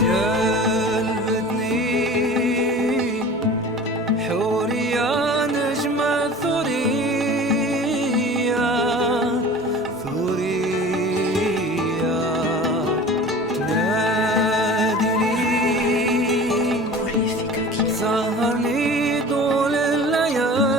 جلبتني حوري يا نجم الثريا ثريا نادني سهرني طول الليالي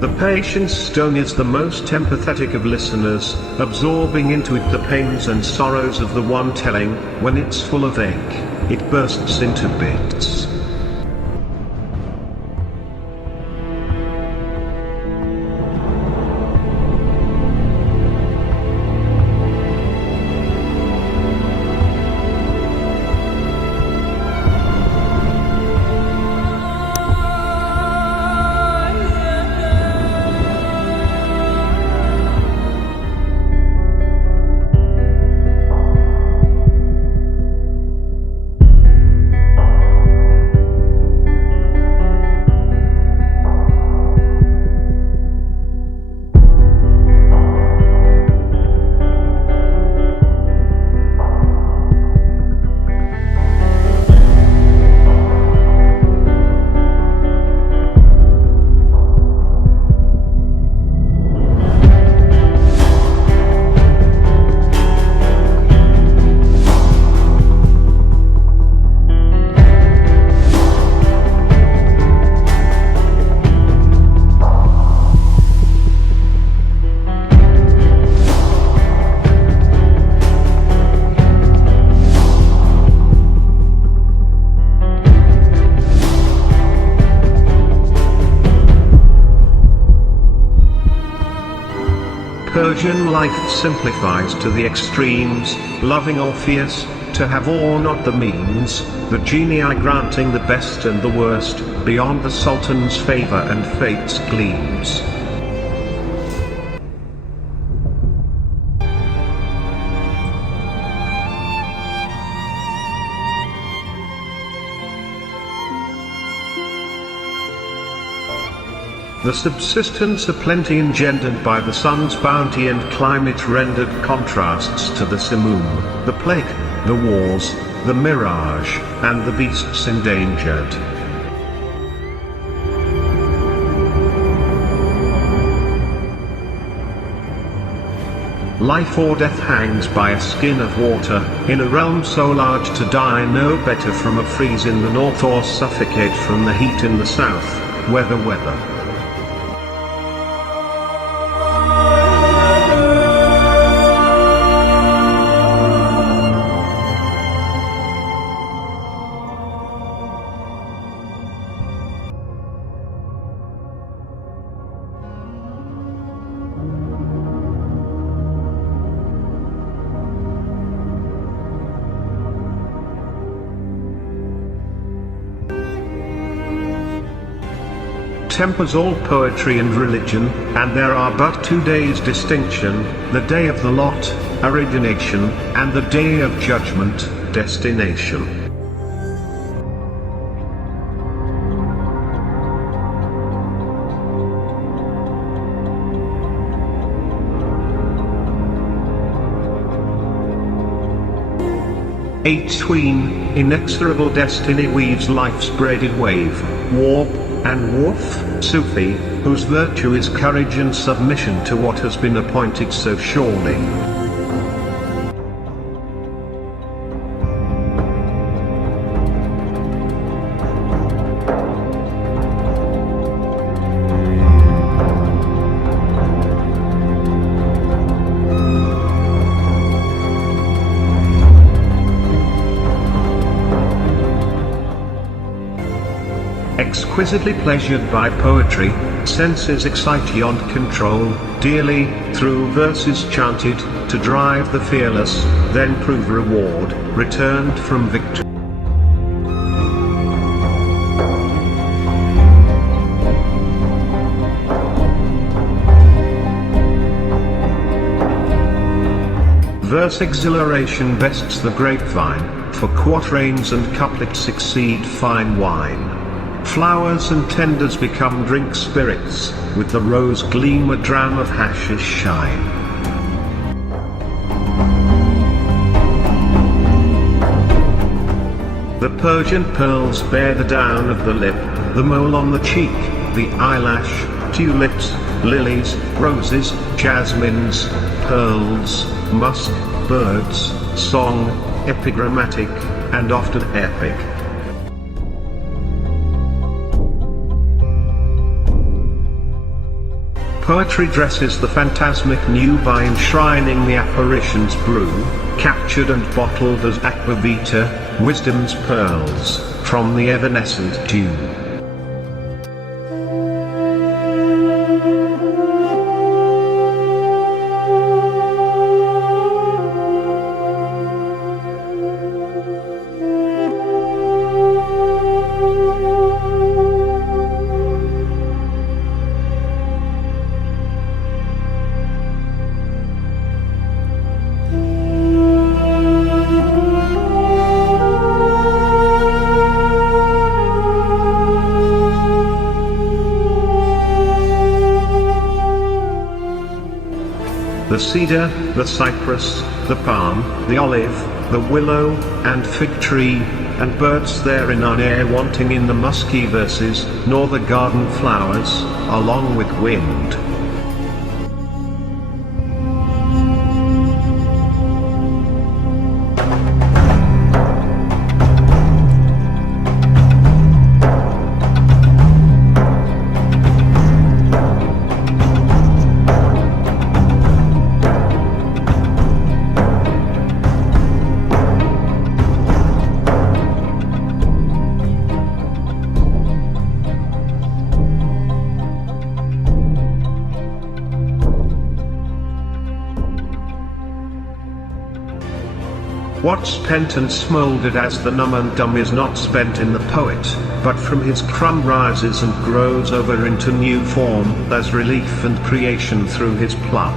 The patience stone is the most empathetic of listeners, absorbing into it the pains and sorrows of the one telling. When it's full of ache, it bursts into bits. Persian life simplifies to the extremes, loving or fierce, to have or not the means, the genii granting the best and the worst, beyond the sultan's favor and fate's gleams. The subsistence of plenty engendered by the sun's bounty and climate rendered contrasts to the simoom, the plague, the wars, the mirage, and the beasts endangered. Life or death hangs by a skin of water, in a realm so large to die no better from a freeze in the north or suffocate from the heat in the south. Weather. Tempers all poetry and religion, and there are but 2 days' distinction, the day of the lot, origination, and the day of judgment, destination. Atween, inexorable destiny weaves life's braided wave, warp, and woof, Sufi, whose virtue is courage and submission to what has been appointed so surely. Exquisitely pleasured by poetry, senses excite beyond control, dearly, through verses chanted, to drive the fearless, then prove reward, returned from victory. Verse exhilaration bests the grapevine, for quatrains and couplets exceed fine wine. Flowers and tenders become drink spirits, with the rose gleam a dram of hashish shine. The Persian pearls bear the down of the lip, the mole on the cheek, the eyelash, tulips, lilies, roses, jasmines, pearls, musk, birds, song, epigrammatic, and often epic. Poetry dresses the phantasmic new by enshrining the apparition's brew, captured and bottled as aquavita, wisdom's pearls, from the evanescent dew. The cedar, the cypress, the palm, the olive, the willow, and fig tree, and birds therein are ne'er wanting in the musky verses, nor the garden flowers, along with wind. What's pent and smoulded as the numb and dumb is not spent in the poet, but from his crumb rises and grows over into new form as relief and creation through his plum.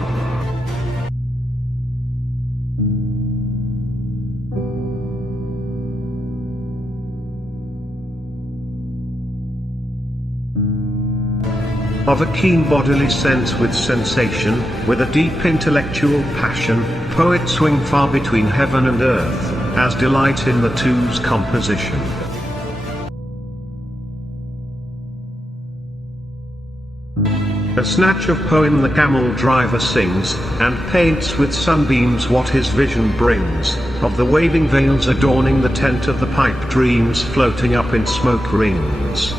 Of a keen bodily sense with sensation, with a deep intellectual passion, poets swing far between heaven and earth, as delight in the two's composition. A snatch of poem the camel driver sings, and paints with sunbeams what his vision brings, of the waving veils adorning the tent of the pipe dreams floating up in smoke rings.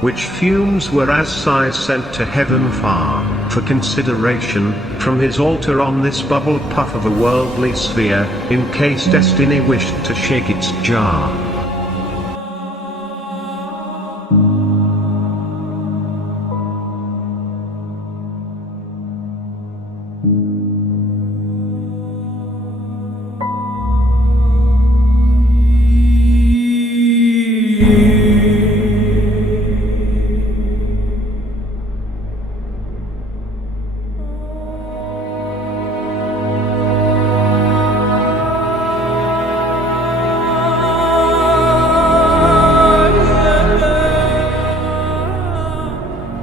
Which fumes were as sighs sent to heaven far, for consideration, from his altar on this bubble puff of a worldly sphere, in case destiny wished to shake its jar.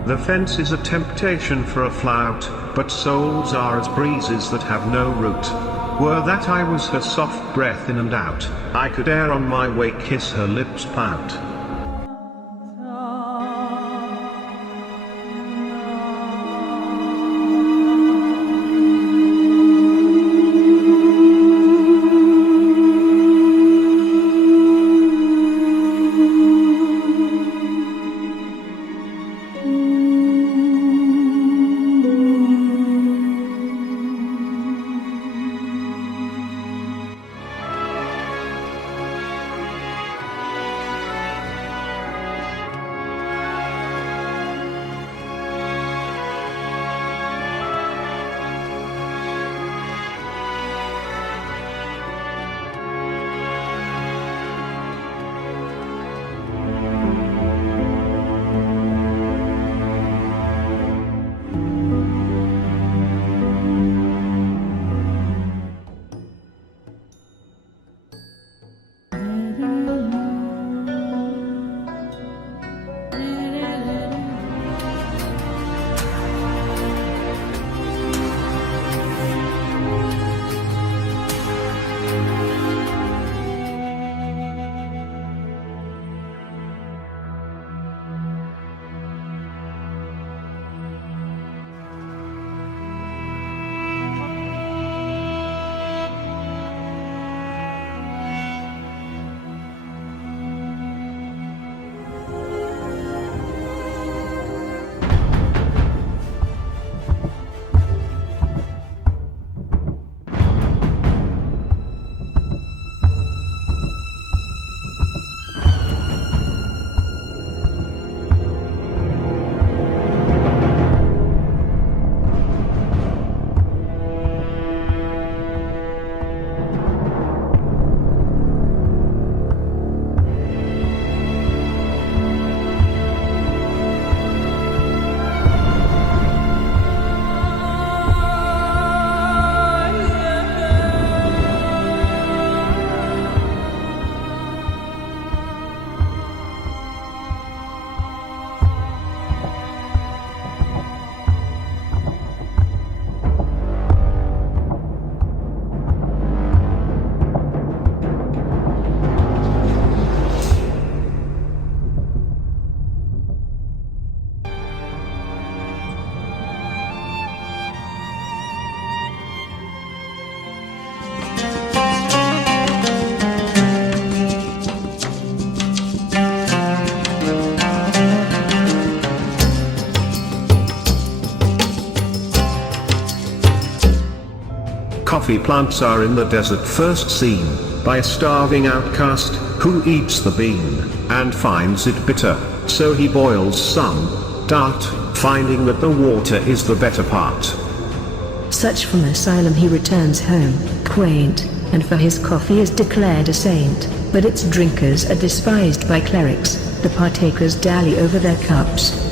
The fence is a temptation for a flout, but souls are as breezes that have no root. Were that I was her soft breath in and out, I could ere on my way kiss her lips pout. coffee plants are in the desert, first seen by a starving outcast, who eats the bean, and finds it bitter, so he boils some, finding that the water is the better part. Such from asylum he returns home, quaint, and for his coffee is declared a saint, but its drinkers are despised by clerics, the partakers dally over their cups,